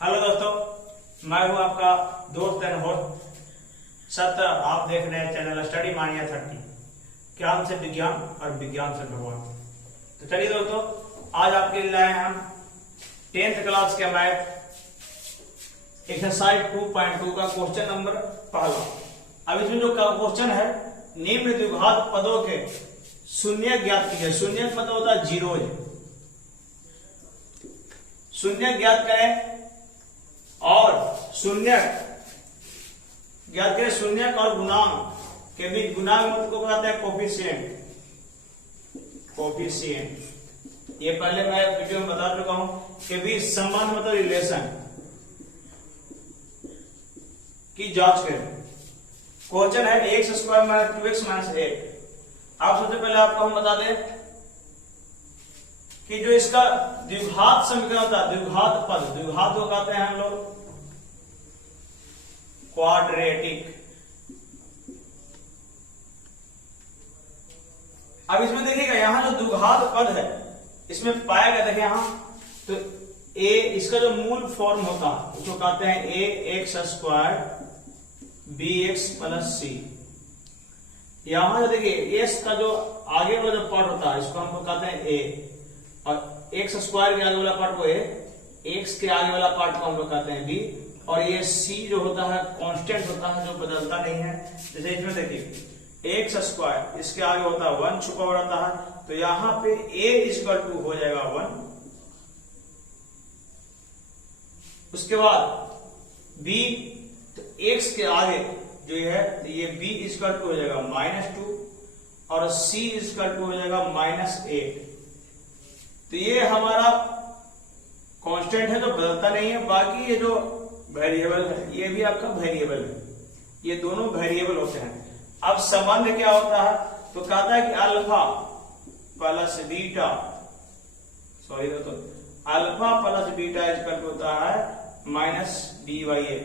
Hello दोस्तों, मैं हूं आपका दोस्त एंड होस्ट सत्य। आप देख रहे हैं चैनल स्टडी मानिया 30, ज्ञान से विज्ञान और विज्ञान से भगवान। तो चलिए दोस्तों, आज आपके लिए लाए हैं हम 10th क्लास के मैथ एक्सरसाइज 2.2 का क्वेश्चन नंबर पहला। अब इसमें जो क्वेश्चन है, निम्न द्विघात पदों के शून्य ज्ञात कीजिए। शून्य मतलब होता है जीरो। शून्य ज्ञात करें और शून्य ज्ञात करें। शून्य और गुणांक के बीच, गुणांक मतलब को कहते हैं कोफिशिएंट। ये पहले मैं वीडियो में बता चुका हूं के बीच संबंध मतलब रिलेशन की जांच करें। क्वेश्चन है x square minus 2x minus 8। आप सबसे पहले आपको हम बता दें कि जो इसका द्विघात समीकरण होता है, द्विघात पद, द्विघात को कहते हैं हम लोग क्वाड्रेटिक। अब इसमें देखिएगा, यहां जो द्विघात पद है इसमें पाया गया, देखिए यहां तो a इसका जो मूल फॉर्म होता है उसको कहते हैं a x square bx plus c। यहां जो देखिए s का जो आगे वाला जो पार्ट होता है इसको हम कहते हैं a, और x स्क्वायर के आगे वाला पार्ट को a, x के आगे वाला पार्ट को हम लोग कहते हैं b, और ये c जो होता है कांस्टेंट होता है जो बदलता नहीं है। जैसे इसमें देखिए x स्क्वायर, इसके आगे होता है 1 छुपा हुआ रहता है, तो यहां पे a इक्वल टू हो जाएगा 1। उसके बाद b, तो x के आगे जो है तो ये b इक्वल टू हो जाएगा -2 और c इक्वल टू हो जाएगा -8। तो ये हमारा कांस्टेंट है तो बदलता नहीं है। बाकी ये जो वेरिएबल है ये भी आपका वेरिएबल है, ये दोनों वेरिएबल होते हैं। अब संबंध क्या होता है, तो कहता है कि अल्फा प्लस बीटा, सॉरी दोस्तों, अल्फा प्लस बीटा इक्वल होता है -b/a,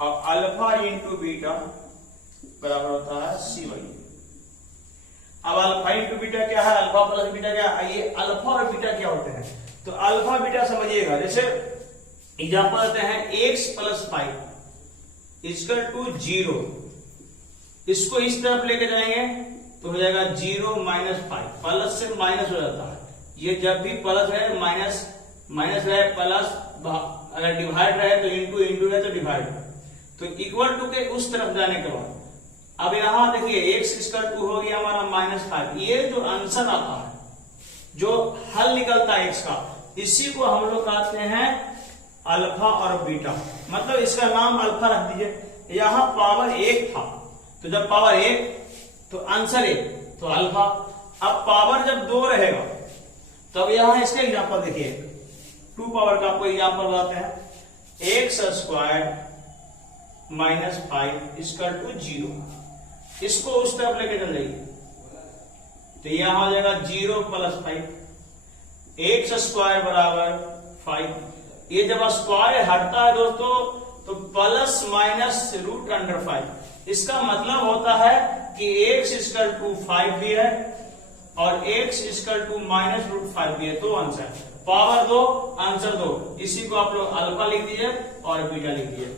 और अल्फा इंटू बीटा बराबर होता है c/a। अब अल्फा इंटू बीटा क्या है, अल्फा प्लस बीटा क्या है, ये अल्फा और बीटा क्या होते हैं, तो अल्फा बीटा समझिएगा। जैसे एग्जांपल देते हैं x प्लस 5 इक्वल टू 0, इसको इस तरफ लेके जाएंगे तो हो जाएगा 0 माइनस 5, प्लस से माइनस हो जाता है। ये जब भी प्लस है, माइनस माइनस रहे, प्लस अगर डिवाइड रहे तो इंटू, इंटू रहे तो डिवाइड, तो इक्वल टू के उस तरफ जाने के बाद अब यहां देखिए x इक्वल टू हो गया हमारा -5। ये जो आंसर आता है, जो हल निकलता है x का, इसी को हम लोग कहते हैं अल्फा और बीटा। मतलब इसका नाम अल्फा रख दीजिए। यहां पावर 1 था, तो जब पावर 1 तो आंसर 1 तो अल्फा। अब पावर जब 2 रहेगा तब यहां इसके एग्जांपल देखिए, 2 पावर का आपको एग्जांपल बताते हैं। x square minus 5 equal to 0, इसको उस तरफ लेके चल जाइए तो यहां हो जाएगा 0 प्लस 5, x स्क्वायर बराबर 5। ये जब स्क्वायर हटता है दोस्तों तो प्लस माइनस √5। इसका मतलब होता है कि x इक्वल टू 5 भी है और x इक्वल टू -√5 भी है। तो आंसर पावर 2, आंसर 2। इसी को आप लोग अल्फा लिख दीजिए और बीटा लिख दीजिए।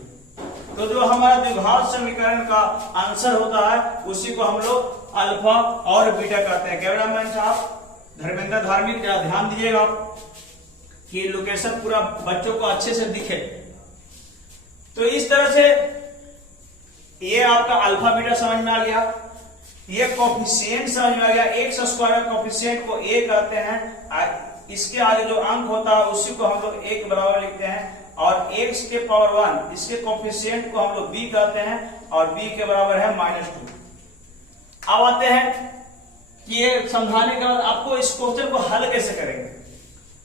तो जो हमारा द्विघात समीकरण का आंसर होता है उसी को हम लोग अल्फा और बीटा कहते हैं। कैमरामैन साहब धर्मेंद्र धार्मिक, जरा ध्यान दीजिएगा कि लोकेशन पूरा बच्चों को अच्छे से दिखे। तो इस तरह से ये आपका अल्फा बीटा समझ में आ गया, ये कोफिशिएंट समझ में आ गया। x स्क्वायर कोफिशिएंट को a कहते हैं, इसके आगे जो अंक होता है उसी को हम लोग a के बराबर लिखते हैं, और x के पावर 1 इसके कोफिशिएंट को हम लोग b कहते हैं, और b के बराबर है -2। अब आते हैं कि ये समझाने के बाद आपको इस क्वेश्चन को हल कैसे करेंगे।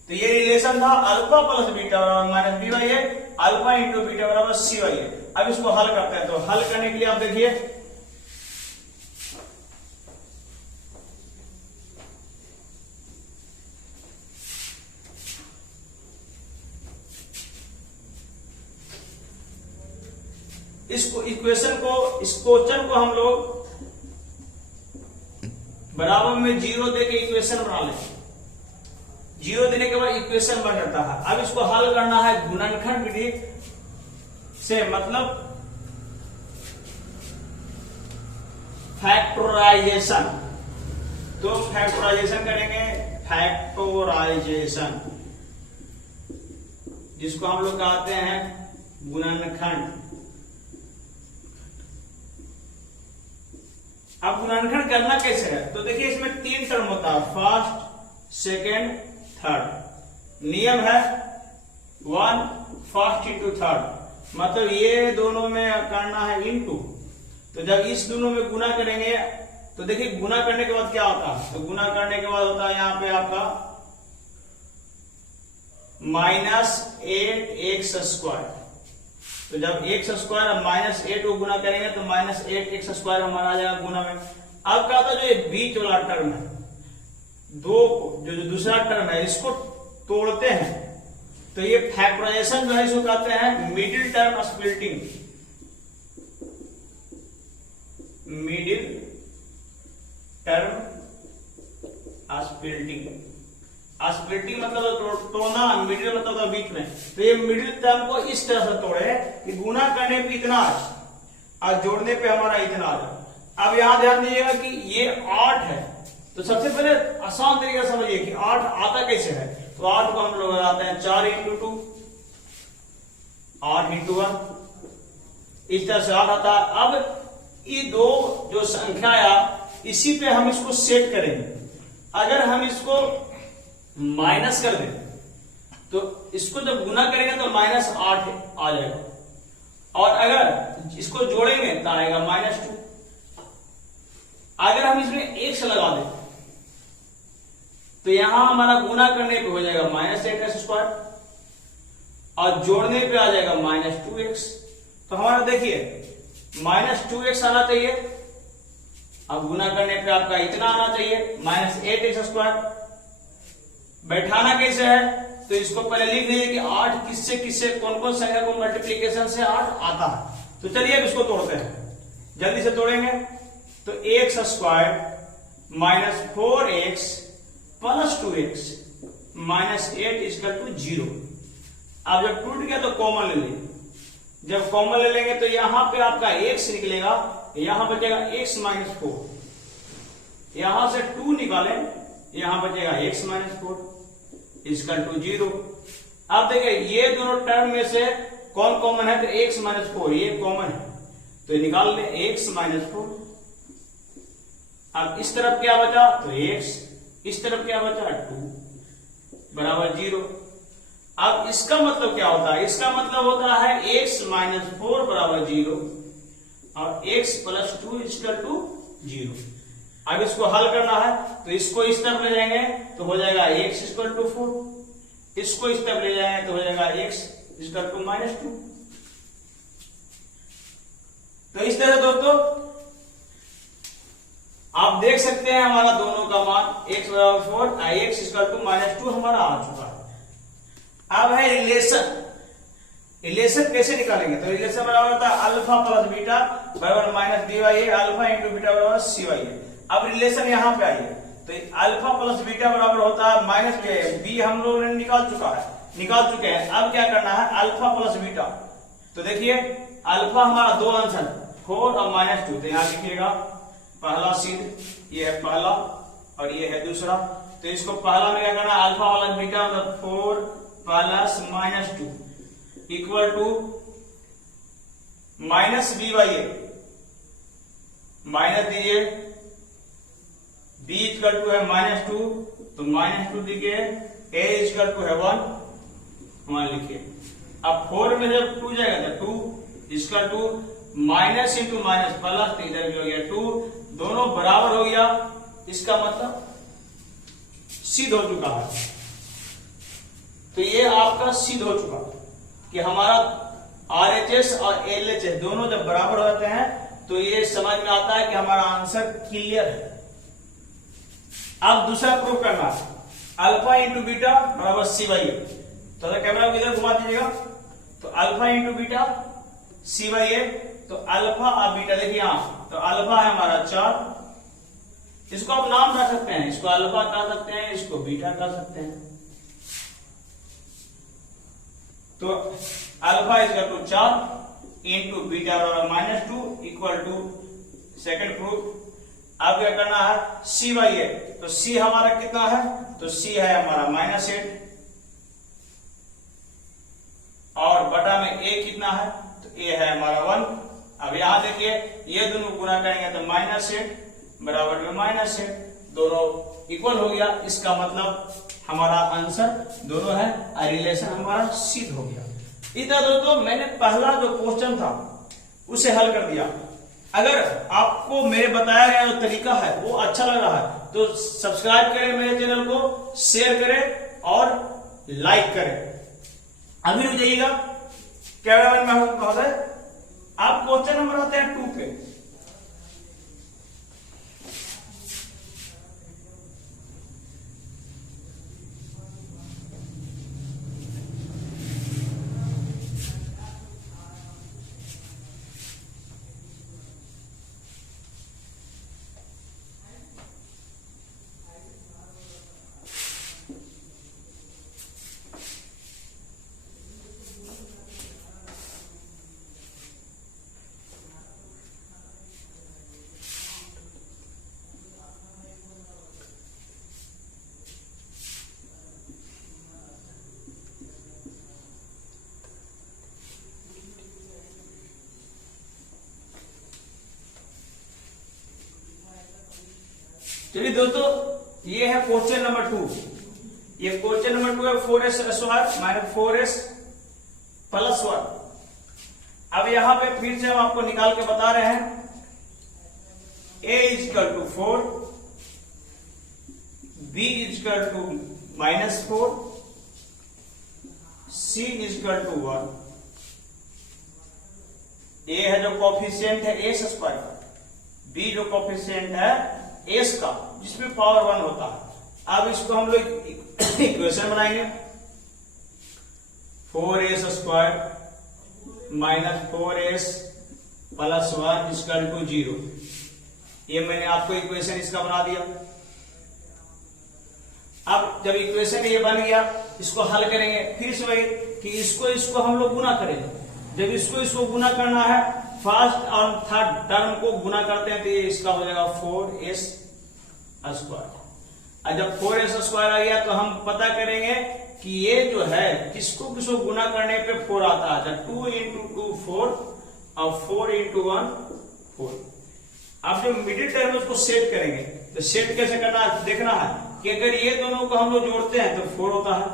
तो ये रिलेशन था अल्फा प्लस बीटा बराबर -b/a, अल्फा इंटू बीटा बराबर c/a। अब इसको हल करते हैं। तो हल करने के लिए आप देखिए, इसको इक्वेशन को, इस क्वेश्चन को हम लोग बराबर में 0 देके इक्वेशन बना लें। जीरो देने के बाद इक्वेशन बन जाता है। अब इसको हल करना है गुणनखंड विधि से, मतलब फैक्टराइजेशन। तो फैक्टराइजेशन करेंगे, फैक्टराइजेशन जिसको हम लोग कहते हैं गुणनखंड। अब गुणनखंड करना कैसे है, तो देखिए इसमें 3 टर्म होता है, फर्स्ट, सेकेंड, थर्ड। नियम है 1 फर्स्ट इंटू थर्ड, मतलब ये दोनों में करना है इनटू। तो जब इस दोनों में गुना करेंगे तो देखिए गुना करने के बाद क्या होता है, तो गुना करने के बाद होता है यहाँ पे आपका -8x²। तो जब x² और -8 को गुना करेंगे तो -8x² हमारा आ जाएगा गुना में। अब क्या होता है, जो ये बीच वाला टर्म है, जो दूसरा टर्म है, इसको तोड़ते हैं। तो ये फैक्टराइजेशन जो है इसको कहते हैं middle term splitting. Middle term splitting, splitting मतलब तोड़ना, मिडिल मतलब बीच में। तो ये मिडिल टर्म को इस तरह से तोड़े कि गुना करने पे इतना और जोड़ने पे हमारा इतना आ जाए। अब यहां ध्यान दीजिएगा कि ये 8 है, तो सबसे पहले आसान तरीका समझिए कि 8 आता कैसे है। तो 8 को हम लोग लगाते हैं 4 इंटू 2, 8 इंटू 1, इस तरह से 8 आता है। अब ये दो जो संख्या आया इसी पे हम इसको सेट करेंगे। अगर हम इसको माइनस कर दें तो इसको जब गुना करेंगे तो -8 आ जाएगा, और अगर इसको जोड़ेंगे तो आएगा -2। अगर हम इसमें x लगा दें तो यहां हमारा गुना करने पे हो जाएगा -8x², और जोड़ने पे आ जाएगा -2x। तो हमारा देखिए -2x आना चाहिए, अब गुना करने पे आपका इतना आना चाहिए -8x²। बैठाना कैसे है, तो इसको पहले लिख दीजिए कि 8 किससे किससे कौन कौन संख्या को मल्टीप्लीकेशन से 8 आता है। तो चलिए अब इसको तोड़ते हैं, जल्दी से तोड़ेंगे। तो x² -4x + 2x -8 = 0। अब जब टूट गया तो कॉमन ले लेंगे। जब कॉमन ले लेंगे तो यहां पे आपका x निकलेगा, यहां बचेगा x - 4, यहां से 2 निकालें, यहां बचेगा x - 4 = 0। अब देखिए ये दोनों टर्म में से कौन कॉमन है, तो x - 4 ये कॉमन है, तो निकाल ले x - 4। अब इस तरफ क्या बचा, तो x, इस तरफ क्या बचा 2 = 0। अब इसका मतलब क्या होता है, इसका मतलब होता है x - 4 = 0 और x + 2 = 0। अब इसको हल करना है तो इसको इस तरफ ले जाएंगे तो हो जाएगा x = 4, इसको इस तरफ ले जाएंगे तो हो जाएगा x = -2। तो इस तरह दोस्तों आप देख सकते हैं हमारा दोनों का मान x = 4 और x = -2 हमारा आ चुका है। अब है रिलेशन। रिलेशन कैसे निकालेंगे, तो रिलेशन बराबर होता है अल्फा + बीटा बराबर -dy, अल्फा × बीटा बराबर cy। अब रिलेशन यहां पे आइए तो अल्फा + बीटा बराबर होता है -b, हम लोग ने निकाल चुके हैं। अब क्या करना है, अल्फा + बीटा। तो देखिए अल्फा हमारा दो अंश है 4 और -2, तो यहां लिखिएगा पहला सिद्ध, ये है पहला और ये है दूसरा। तो इसको पहला में क्या करना है, अल्फा वाला बीटा मतलब 4 + -2 इक्वल टू -b/a, माइनस दीजिए b = है -2, तो -2 लिखिए, a = है 1 वहां लिखिए। अब 4 में जब 2 जाएगा तो 2 = माइनस इंटू माइनस प्लस, तो इधर भी हो गया 2, दोनों बराबर हो गया। इसका मतलब सिद्ध हो चुका है। तो ये आपका सिद्ध हो चुका कि हमारा RHS और LHS दोनों जब बराबर होते हैं तो ये समझ में आता है कि हमारा आंसर क्लियर है। अब दूसरा प्रूफ करना है, अल्फा × बीटा बराबर cy। तो कैमरा को इधर घुमा दीजिएगा, तो अल्फा × बीटा cy, तो अल्फा और बीटा देखिए यहां, तो अल्फा है हमारा 4, इसको आप नाम रख सकते हैं, इसको अल्फा कह सकते हैं, इसको बीटा कह सकते हैं। तो alpha equal to 4 into beta बराबर -2 इक्वल टू सेकंड प्रूफ। अब क्या करना है, सी बाई ए, तो सी हमारा कितना है, तो सी है हमारा -8 और बटा में ए कितना है, तो ए है हमारा 1। अब यहां देखिए ये दोनों गुना करेंगे तो -8 बराबर में -8 दोनों इक्वल हो गया। इसका मतलब हमारा आंसर दोनों है, रिलेशन हमारा सिद्ध हो गया। इधर दोस्तों मैंने पहला जो क्वेश्चन था उसे हल कर दिया। अगर आपको मेरे बताया गया जो तरीका है वो अच्छा लग रहा है तो सब्सक्राइब करें मेरे चैनल को, शेयर करें और लाइक करें। अभी रुक जाइएगा, कैमरामैन महोदय आप क्वेश्चन नंबर आते हैं 2 पे। चलिए दोस्तों ये है क्वेश्चन नंबर 2। ये क्वेश्चन नंबर 2 है 4s square minus 4s plus 1। अब यहां पे फिर से हम आपको निकाल के बता रहे हैं, a equal to 4, b equal to -4, c equal to 1। a है जो कोफिशिएंट है एस स्क्वायर का, b जो कोफिशिएंट है एस का जिसमें पावर 1 होता है। अब इसको हम लोग इक्वेशन बनाएंगे, 4s square minus 4s plus 1 equal to 0। ये मैंने आपको इक्वेशन इसका बना दिया। अब जब इक्वेशन ये बन गया इसको हल करेंगे, फिर से वही कि इसको हम लोग गुना करेंगे। जब इसको गुना करना है, फर्स्ट और थर्ड टर्म को गुना करते हैं तो ये इसका हो जाएगा 4s स्क्वायर। और जब 4s स्क्वायर आ गया तो हम पता करेंगे कि ये जो है किसको गुना करने पे 4 आता है, 2 इंटू 2 4 और 4 इंटू 1 4। अब जो मिडिल टर्म है उसको सेट करेंगे, तो सेट कैसे करना है देखना है कि अगर ये दोनों को हम लोग जोड़ते हैं तो 4 होता है,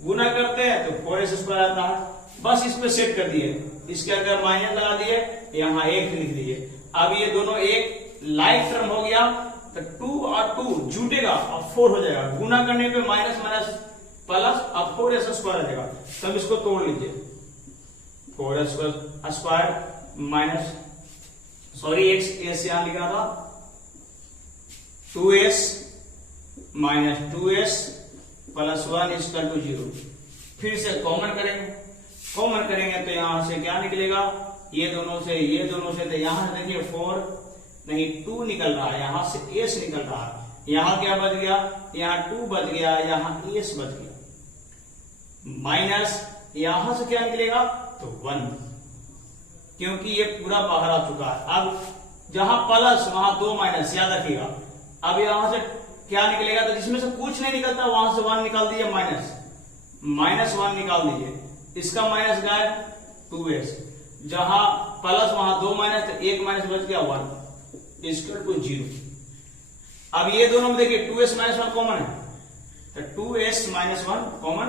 गुना करते हैं तो 4s स्क्वायर आता है। बस इस पे सेट कर दिए, इसके अगर माइनस लगा दिए यहाँ 1 लिख दिए। अब ये दोनों एक लाइक टर्म हो गया तो 2 और 2 जुटेगा और 4 हो जाएगा। गुना करने पे माइनस माइनस प्लस अब 4s स्क्वायर आ जाएगा। तब इसको तोड़ लीजिए, 4s स्क्वायर माइनस एक्स यहां लिखा था 2s minus 2s plus 1 equal to 0। फिर से कॉमन करेंगे तो यहां से क्या निकलेगा, ये दोनों से तो यहां से देखिए 4 नहीं 2 निकल रहा है, यहां से s निकल रहा है। यहां क्या बच गया, यहां 2 बच गया, यहां s बच गया। माइनस यहां से क्या निकलेगा तो 1, क्योंकि ये पूरा बाहर आ चुका है। अब जहां प्लस वहां 2 माइनस, याद रखिएगा। अब यहां से क्या निकलेगा, तो जिसमें से कुछ नहीं निकलता वहां से 1 निकाल दीजिए, माइनस 1 निकाल दीजिए। इसका माइनस गायब 2s, जहां प्लस वहां 2 माइनस, तो 1 माइनस बच गया 1 इक्वल टू 0। अब ये दोनों में देखिए 2s माइनस 1 कॉमन है, तो 2s माइनस 1 कॉमन,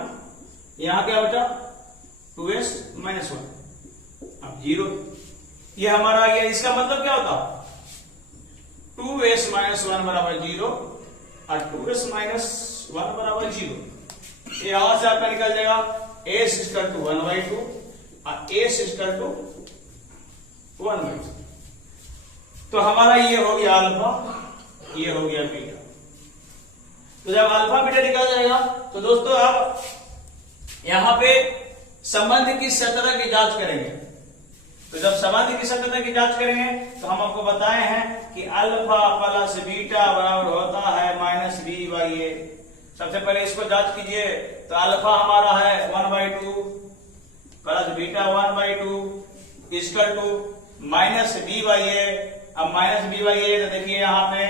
यहां क्या बचा 2s माइनस 1, अब 0। ये हमारा आ गया। इसका मतलब क्या होता, 2s माइनस 1 बराबर 0 और 2s माइनस 1 बराबर 0। यहां से आपका निकल जाएगा s इक्वल टू 1/2 और s इक्वल टू 1/2। तो हमारा ये हो गया अल्फा, ये हो गया बीटा। तो जब अल्फा बीटा निकल जाएगा तो दोस्तों अब यहां पे संबंध की सत्यता की जांच करेंगे। तो जब संबंध की सत्यता की जांच करेंगे तो हम आपको बताए हैं कि अल्फा प्लस बीटा बराबर होता है -b/a। सबसे पहले इसको जांच कीजिए, तो अल्फा हमारा है 1/2, plus beta 1/2 equal to minus B by A. अब माइनस बी बाई ए, तो देखिए यहाँ पे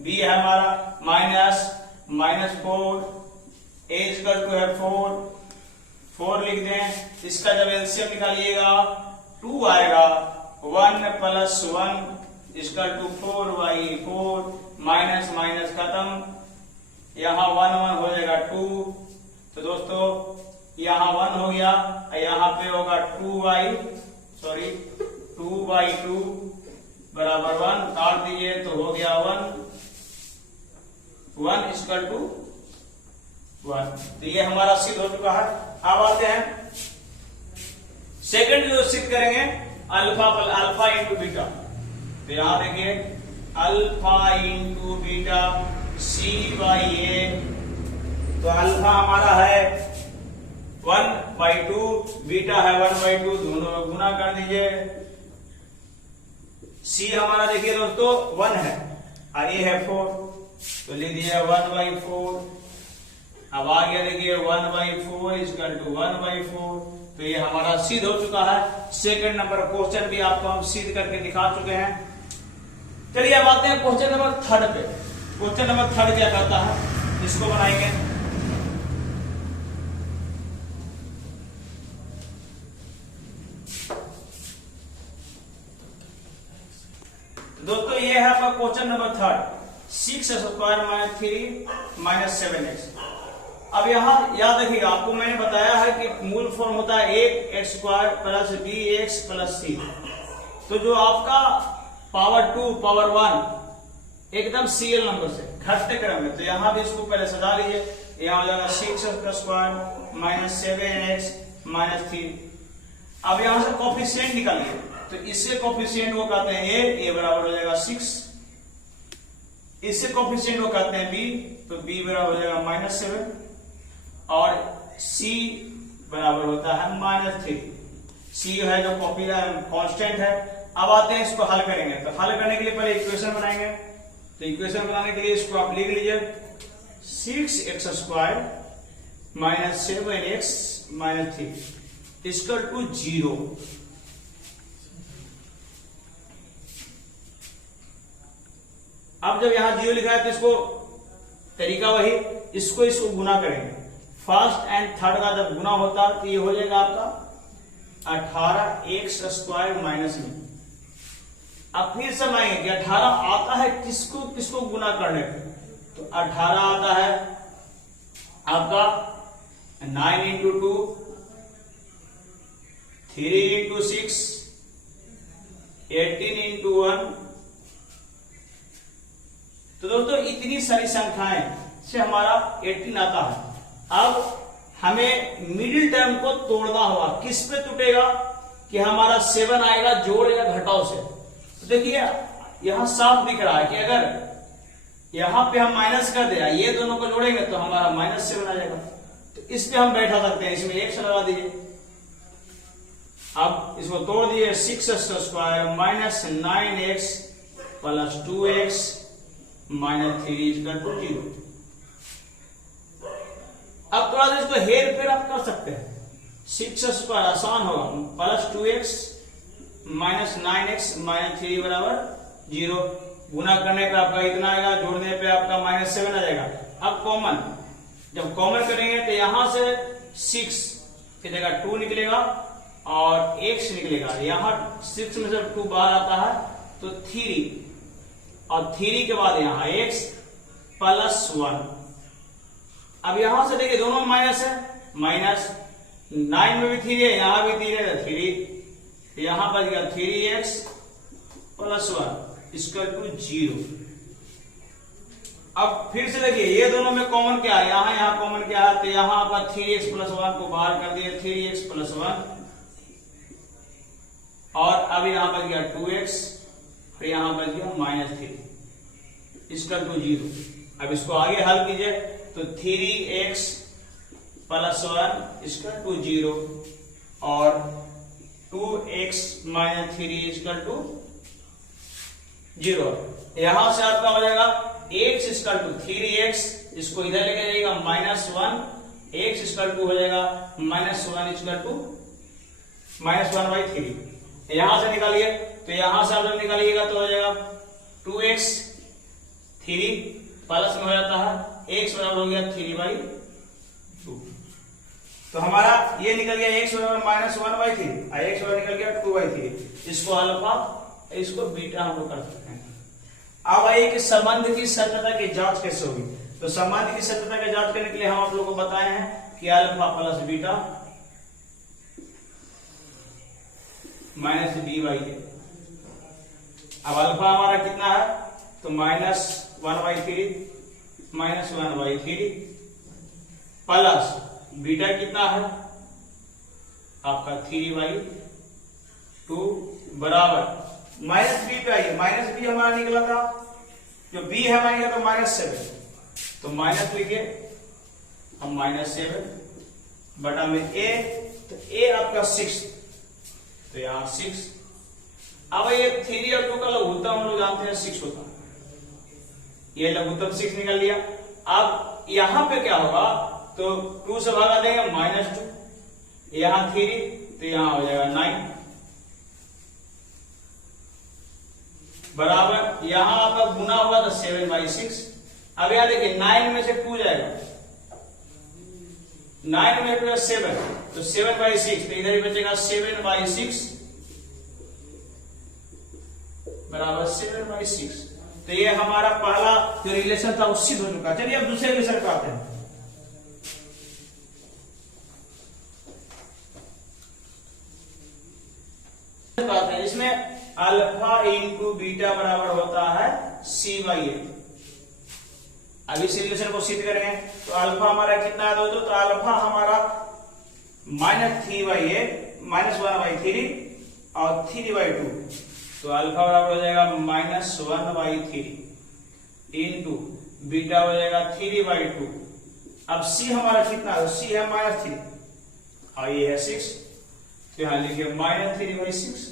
बी है हमारा माइनस 4, ए इक्वल टू है 4 लिख दें। इसका जब एलसीएम निकालिएगा 2 आएगा, 1 + 1 इक्वल टू 4/4, माइनस माइनस खत्म, यहाँ 1 हो जाएगा 2। तो दोस्तों यहाँ 1 हो गया, यहाँ पे होगा 2/2 बराबर 1, काट दीजिए तो हो गया 1 इक्वल टू 1। तो ये हमारा सिद्ध हो चुका है। अब आते हैं सेकंड जो सिद्ध करेंगे, अल्फा इंटू बीटा। तो यहां देखिए अल्फा इंटू बीटा c/a। तो अल्फा हमारा है 1/2, बीटा है 1/2, दोनों में गुना कर दीजिए। c हमारा देखिए दोस्तों 1 है और a है 4, तो लिख दिया 1/4। अब आ गया देखिए 1/4 इक्वल टू 1/4। तो ये हमारा सिद्ध हो चुका है। सेकंड नंबर क्वेश्चन भी आपको हम सिद्ध करके दिखा चुके हैं। चलिए अब आते हैं क्वेश्चन नंबर 3 पे। क्वेश्चन नंबर 3 क्या करता है, इसको बनाएंगे। दोस्तों ये है आपका क्वेश्चन नंबर 3, 6² - 3 - 7x। अब यहाँ याद रखिएगा, आपको मैंने बताया है कि मूल फॉर्म होता है 8x² + bx + c। तो जो आपका पावर 2 पावर 1 एकदम सीरियल नंबर से घटते क्रम में, तो यहाँ भी इसको पहले सजा लीजिए। यहाँ हो जाएगा 6x² - 7x - 3। अब यहां से कोफिशिएंट निकालिए, तो इससे कोफिशिएंट वो कहते हैं a बराबर हो जाएगा 6। इससे कोफिशिएंट वो कहते हैं b, तो b बराबर हो जाएगा -7 और c बराबर होता है -3। c है जो कांस्टेंट है। अब आते हैं इसको हल करेंगे। तो हल करने के लिए पहले इक्वेशन बनाएंगे। तो इक्वेशन बनाने के लिए इसको आप लिख लीजिए 6x² - 7x - 3 इक्वल टू 0। अब जब यहां 0 लिखा है तो इसको तरीका वही, इसको गुना करेंगे। फर्स्ट एंड थर्ड का जब गुना होता है तो ये हो जाएगा आपका 18x² माइनस में। अब फिर समझेंगे कि 18 आता है किसको किसको गुना करने पे, तो 18 आता है आपका 9 × 2, 3 × 6, 18 × 1। तो दोस्तों इतनी सारी संख्याएं से हमारा 18 आता है। अब हमें मिडिल टर्म को तोड़ना होगा। किस पे टूटेगा कि हमारा 7 आएगा जोड़ या घटाव से। तो देखिए यहां साफ दिख रहा है कि अगर यहां पे हम माइनस कर दे, ये दोनों को जोड़ेंगे तो हमारा -7 आ जाएगा। तो इस पे हम बैठा सकते हैं, इसमें 1 लगा दीजिए। अब इसको तोड़ दिए 6x² - 9x + 2x - 3 = 0। अब थोड़ा सा इसको हेर फेर आप कर सकते हैं। 6x² आसान होगा + 2x - 9x - 3 = 0। गुना करने पे आपका इतना आएगा, जोड़ने पे आपका -7 आ जाएगा। अब कॉमन, जब कॉमन करेंगे तो यहां से 6 की जगह 2 निकलेगा और x निकलेगा। यहां 6 में से 2 बाहर आता है तो 3, और 3 के बाद यहां x + 1। अब यहां से देखिए दोनों माइनस है, -9 में भी 3 है, यहां भी 3 है तो 3, यहां बच गया 3x + 1 = 0। अब फिर से देखिए ये दोनों में कॉमन क्या है, यहां कॉमन क्या है, तो यहां पर 3x + 1 को बाहर कर दिए, 3x + 1, और अब यहां बच गया 2x, फिर यहां बच गया -3 = 0। अब इसको आगे हल कीजिए तो 3x + 1 = 0 और 2x - 3 = 0। यहां से आपका हो जाएगा x = 3x, इसको इधर लेके जाइएगा -1, x = हो जाएगा -1 = -1/3। यहां से निकालिए, तो यहां से आप जब निकालिएगा तो हो जाएगा 2x, 3 प्लस में हो जाता है x बराबर हो गया 3/2। तो हमारा ये निकल गया x बराबर -1/3 और x बराबर निकल गया 2/3। इसको अल्फा, इसको बीटा हम लोग कर सकते हैं। अब आइए कि संबंध की सत्यता की जांच कैसे होगी। तो संबंध की सत्यता की जांच करने के लिए हम आप लोगों को बताए हैं कि alpha plus beta minus b/a। अब अल्फा हमारा कितना है, तो -1/3 प्लस बीटा कितना है आपका 3/2 बराबर -b पे आइए। -b हमारा निकला था, जो b है हमारा निकला था -7, तो माइनस लिखिए हम -7 बटा में a, तो a आपका 6, तो यहां 6। अब ये 3 और 2 का लघुत्तम हम लोग जानते हैं 6 होता है, ये लघुत्तम 6 निकल लिया। अब यहां पे क्या होगा, तो 2 से भागा देंगे -2, यहां 3, तो यहां हो जाएगा 9 बराबर, यहां आपका गुना होगा तो 7/6। अब यहां देखिए 9 में से 2 जाएगा, 9 में 2 7, तो 7/6, तो इधर ही बचेगा 7/6 बराबर 7/6। तो ये हमारा पहला जो रिलेशन था वो सिद्ध हो चुका। चलिए अब दूसरे रिलेशन पे आते हैं। इसमें अल्फा इंटू बीटा बराबर होता है c/a। अब इस रिलेशन को सिद्ध करेंगे, तो अल्फा हमारा कितना है दोस्तों, तो अल्फा हमारा -3/a, -1/3 और 3/2, तो अल्फा बराबर हो जाएगा -1/3 इंटू बीटा हो जाएगा 3/2। अब c हमारा कितना है, c है -3 और ये है 6, तो यहां लिखिए -3/6।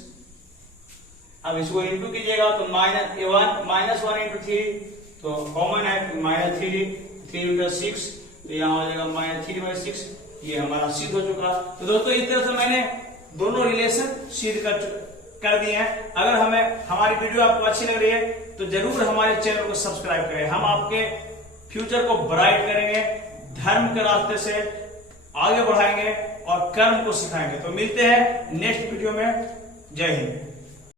अब इसको इंटू कीजिएगा तो -1 इंटू 3, तो कॉमन है -3 6, तो यहां हो जाएगा -3/6। ये हमारा सिद्ध हो चुका। तो दोस्तों इस तरह से मैंने दोनों रिलेशन सिद्ध कर दिए हैं। अगर हमें हमारी वीडियो आपको अच्छी लग रही है तो जरूर हमारे चैनल को सब्सक्राइब करें। हम आपके फ्यूचर को ब्राइट करेंगे, धर्म के रास्ते से आगे बढ़ाएंगे और कर्म को सिखाएंगे। तो मिलते हैं नेक्स्ट वीडियो में। जय हिंद।